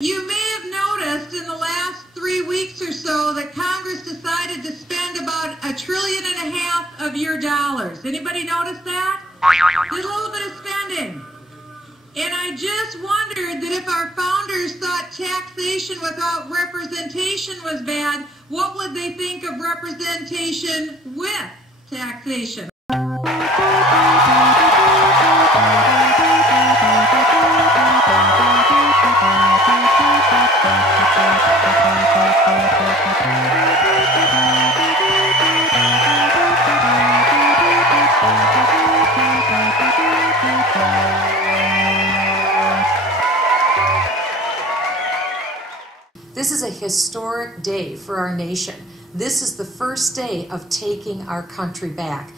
You may have noticed in the last 3 weeks or so that Congress decided to spend about $1.5 trillion of your dollars. Anybody notice that? Did a little bit of spending. And I just wondered that if our founders thought taxation without representation was bad, what would they think of representation with taxation? This is a historic day for our nation. This is the first day of taking our country back.